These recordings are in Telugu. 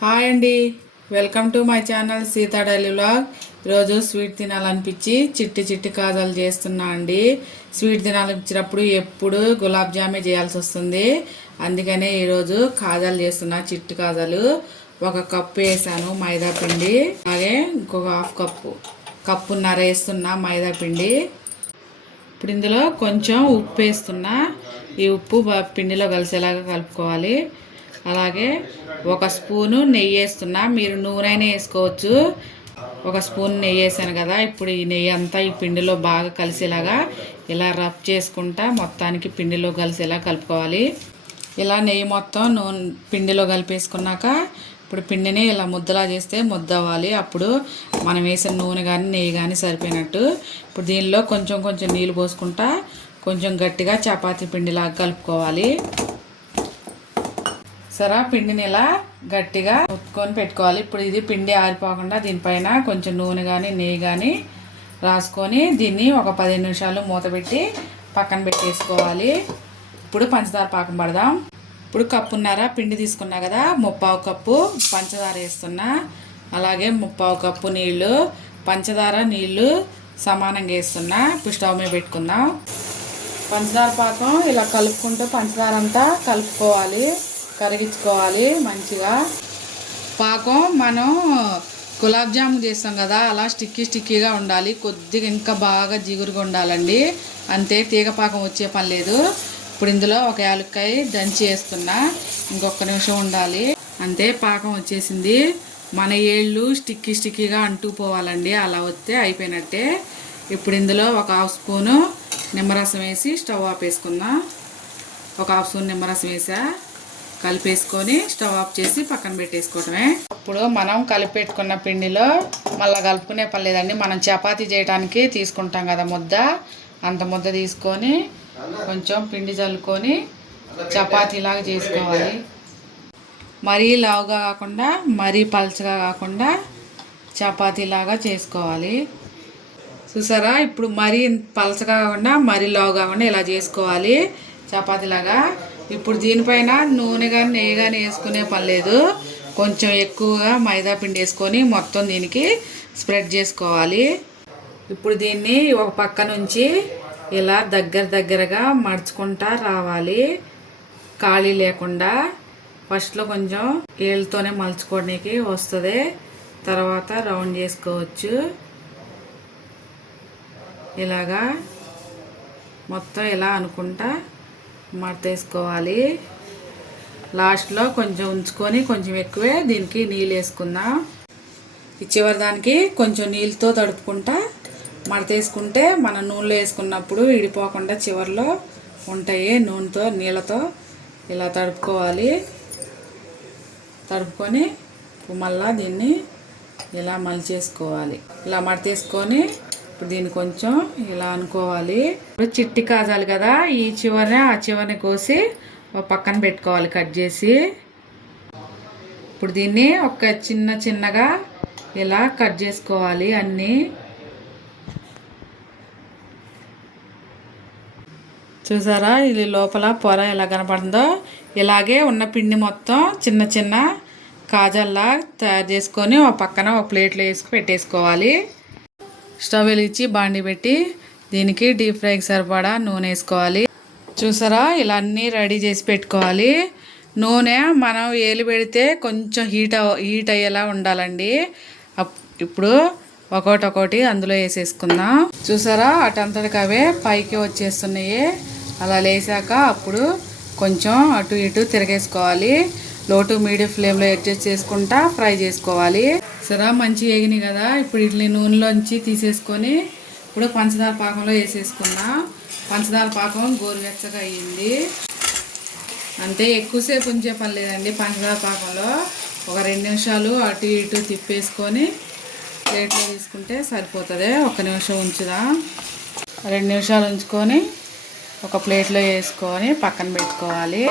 హాయ్ అండి, welcome to my channel Sita daily vlog. ఈరోజు స్వీట్ తినాలనిపించి చిట్టి చిట్టి కాజాలు చేస్తున్నా అండి. స్వీట్ తినాలనిపించినప్పుడు ఎప్పుడు గులాబ్ జామే చేయాల్సి వస్తుంది. అందుకనే ఈరోజు కాజాలు చేస్తున్నా. చిట్టి కాజాలు 1 కప్పు వేసాను మైదా పిండి, అలాగే ఇంకొక హాఫ్ కప్పున్నర వేస్తున్నా మైదా పిండి. ఇప్పుడు ఇందులో కొంచెం ఉప్పు వేస్తున్నా. ఈ ఉప్పు పిండిలో కలిసేలాగా కలుపుకోవాలి. అలాగే 1 స్పూను నెయ్యి వేస్తున్నా. మీరు నూనె వేసుకోవచ్చు. 1 స్పూన్ నెయ్యి వేసాను కదా. ఇప్పుడు ఈ నెయ్యి అంతా ఈ పిండిలో బాగా కలిసేలాగా ఇలా రబ్ చేసుకుంటా మొత్తానికి పిండిలో కలిసేలా కలుపుకోవాలి. ఇలా నెయ్యి మొత్తం పిండిలో కలిపేసుకున్నాక ఇప్పుడు పిండిని ఇలా ముద్దలా చేస్తే ముద్ద అవ్వాలి. అప్పుడు మనం వేసిన నూనె కానీ నెయ్యి కానీ సరిపోయినట్టు. ఇప్పుడు దీనిలో కొంచెం కొంచెం నీళ్ళు పోసుకుంటా కొంచెం గట్టిగా చపాతీ పిండిలాగా కలుపుకోవాలి. సరే, పిండిని ఇలా గట్టిగా ఉత్తుకొని పెట్టుకోవాలి. ఇప్పుడు ఇది పిండి ఆరిపోకుండా దీనిపైన కొంచెం నూనె కానీ నెయ్యి కానీ రాసుకొని దీన్ని ఒక 15 నిమిషాలు మూత పెట్టి పక్కన పెట్టేసుకోవాలి. ఇప్పుడు పంచదార పాకం పడదాం. ఇప్పుడు కప్పున్నర పిండి తీసుకున్నా కదా, 1/4 కప్పు పంచదార వేస్తున్నా. అలాగే 1/4 కప్పు నీళ్ళు, పంచదార నీళ్ళు సమానంగా వేస్తున్నా. ఇప్పుడు స్టవ్ మీద పెట్టుకుందాం. పంచదార పాకం ఇలా కలుపుకుంటూ పంచదార అంతా కలుపుకోవాలి, కరిగించుకోవాలి మంచిగా. పాకం మనం గులాబ్ జామున్ చేస్తాం కదా, అలా స్టిక్కీగా ఉండాలి. కొద్దిగా ఇంకా బాగా జిగురుగా ఉండాలండి. అంతే, తీగ పాకం వచ్చే పని లేదు. ఇప్పుడు ఇందులో 1 యాలక్కాయ దంచి వేస్తున్నా. ఇంకొక నిమిషం ఉండాలి. అంతే, పాకం వచ్చేసింది. మన ఏళ్ళు స్టిక్కీగా అంటుకుపోవాలండి. అలా వస్తే అయిపోయినట్టే. ఇప్పుడు ఇందులో 1 హాఫ్ స్పూను నిమ్మరసం వేసి స్టవ్ ఆఫ్ వేసుకుందాం. 1 హాఫ్ స్పూన్ నిమ్మరసం వేసా, కలిపేసుకొని స్టవ్ ఆఫ్ చేసి పక్కన పెట్టేసుకోవటమే. ఇప్పుడు మనం కలిపెట్టుకున్న పిండిలో మళ్ళీ కలుపుకునే పని లేదండి. మనం చపాతీ చేయడానికి తీసుకుంటాం కదా ముద్ద, అంత ముద్ద తీసుకొని కొంచెం పిండి చల్లుకొని చపాతీలాగా చేసుకోవాలి. మరీ లావుగా కాకుండా మరీ పల్చగా కాకుండా చపాతీలాగా చేసుకోవాలి. చూసారా, ఇప్పుడు మరీ పలచగా కాకుండా మరీ లావు కాకుండా ఇలా చేసుకోవాలి చపాతీలాగా. ఇప్పుడు దీనిపైన నూనె కానీ నెయ్యి కానీ వేసుకునే పని లేదు. కొంచెం ఎక్కువగా మైదా పిండి వేసుకొని మొత్తం దీనికి స్ప్రెడ్ చేసుకోవాలి. ఇప్పుడు దీన్ని ఒక పక్క నుంచి ఇలా దగ్గరగా మడుచుకుంటా రావాలి, ఖాళీ లేకుండా. ఫస్ట్లో కొంచెం ఏళ్ళతోనే మలుచుకోవడానికి వస్తుంది, తర్వాత రౌండ్ చేసుకోవచ్చు. ఇలాగా మొత్తం ఇలా అనుకుంటా మడతేసుకోవాలి. లాస్ట్లో కొంచెం ఉంచుకొని కొంచెం ఎక్కువే దీనికి నీళ్ళు వేసుకుందాం. ఈ చివరి దానికి కొంచెం నీళ్ళతో తడుపుకుంటా మడతేసుకుంటే మనం నూనెలో వేసుకున్నప్పుడు విడిపోకుండా చివరిలో ఉంటాయి. నూనెతో నీళ్ళతో ఇలా తడుపుకోవాలి. తడుపుకొని మళ్ళీ దీన్ని ఇలా మలిచేసుకోవాలి. ఇలా మడతేసుకొని ఇప్పుడు దీన్ని కొంచెం ఇలా అనుకోవాలి. ఇప్పుడు చిట్టి కాజాలు కదా, ఈ చివరనే ఆ చివరిని కోసి పక్కన పెట్టుకోవాలి కట్ చేసి. ఇప్పుడు దీన్ని ఒక చిన్నగా ఇలా కట్ చేసుకోవాలి అన్నీ. చూసారా, ఇది లోపల పొర ఎలా కనపడుతుందో. ఇలాగే ఉన్న పిండి మొత్తం చిన్న కాజల్లా తయారు చేసుకొని ఒక పక్కన ఒక ప్లేట్లో వేసుకు పెట్టేసుకోవాలి. స్టవ్ వెలిగించి బాండి పెట్టి దీనికి డీప్ ఫ్రైకి సరిపడా నూనె వేసుకోవాలి. చూసారా, ఇలా అన్నీ రెడీ చేసి పెట్టుకోవాలి. నూనె మనం ఏలు పెడితే కొంచెం హీట్ అయ్యేలా ఉండాలండి. ఇప్పుడు ఒక్కొక్కటి అందులో వేసేసుకుందాం. చూసారా, అటంతటికి అవే పైకి వచ్చేస్తున్నాయి. అలా లేసాక అప్పుడు కొంచెం అటు ఇటు తిరగేసుకోవాలి. లో టు మీడియం ఫ్లేమ్లో అడ్జస్ట్ చేసుకుంటా ఫ్రై చేసుకోవాలి. సరే, మంచి వేగినాయి కదా. ఇప్పుడు ఇడ్లీ నూనెలోంచి తీసేసుకొని ఇప్పుడు పంచదార పాకంలో వేసేసుకుందాం. పంచదార పాకం గోరువెచ్చగా అయ్యింది. అంతే, ఎక్కువసేపు ఉంచే పని లేదండి. పంచదార పాకంలో ఒక 2 నిమిషాలు అటు ఇటు తిప్పేసుకొని ప్లేట్లో తీసుకుంటే సరిపోతుంది. 1 నిమిషం ఉంచుదాం. 2 నిమిషాలు ఉంచుకొని ఒక ప్లేట్లో వేసుకొని పక్కన పెట్టుకోవాలి.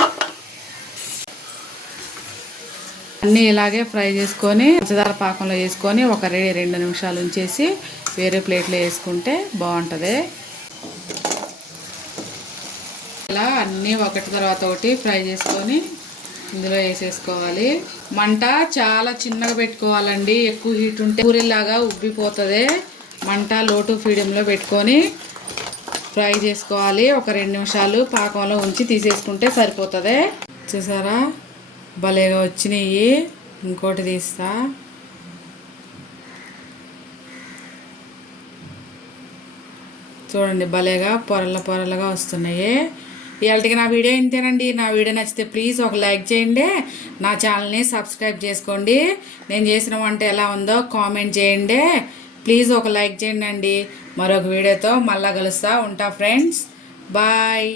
అన్నీ ఇలాగే ఫ్రై చేసుకొని పంచదార పాకంలో వేసుకొని ఒక 2 నిమిషాలు ఉంచేసి వేరే ప్లేట్లో వేసుకుంటే బాగుంటుంది. ఇలా అన్నీ ఒకటి తర్వాత ఒకటి ఫ్రై చేసుకొని ఇందులో వేసేసుకోవాలి. మంట చాలా చిన్నగా పెట్టుకోవాలండి, ఎక్కువ హీట్ ఉంటే పూరిలాగా ఉబ్బిపోతుంది. మంట లో టు మీడియంలో పెట్టుకొని ఫ్రై చేసుకోవాలి. ఒక 2 నిమిషాలు పాకంలో ఉంచి తీసేసుకుంటే సరిపోతుంది. చూసారా భలేగా వచ్చినాయి. ఇంకోటి తీస్తా. చూడండి భలేగా పొరలుగా వస్తున్నాయి. ఇవాళకి నా వీడియో ఇంతేనండి. నా వీడియో నచ్చితే ప్లీజ్ ఒక లైక్ చేయండి. నా ఛానల్ని సబ్స్క్రైబ్ చేసుకోండి. నేను చేసిన వంట ఎలా ఉందో కామెంట్ చేయండి. ప్లీజ్ ఒక లైక్ చేయండి అండి. మరొక వీడియోతో మళ్ళా కలుస్తా ఉంటా ఫ్రెండ్స్. బాయ్.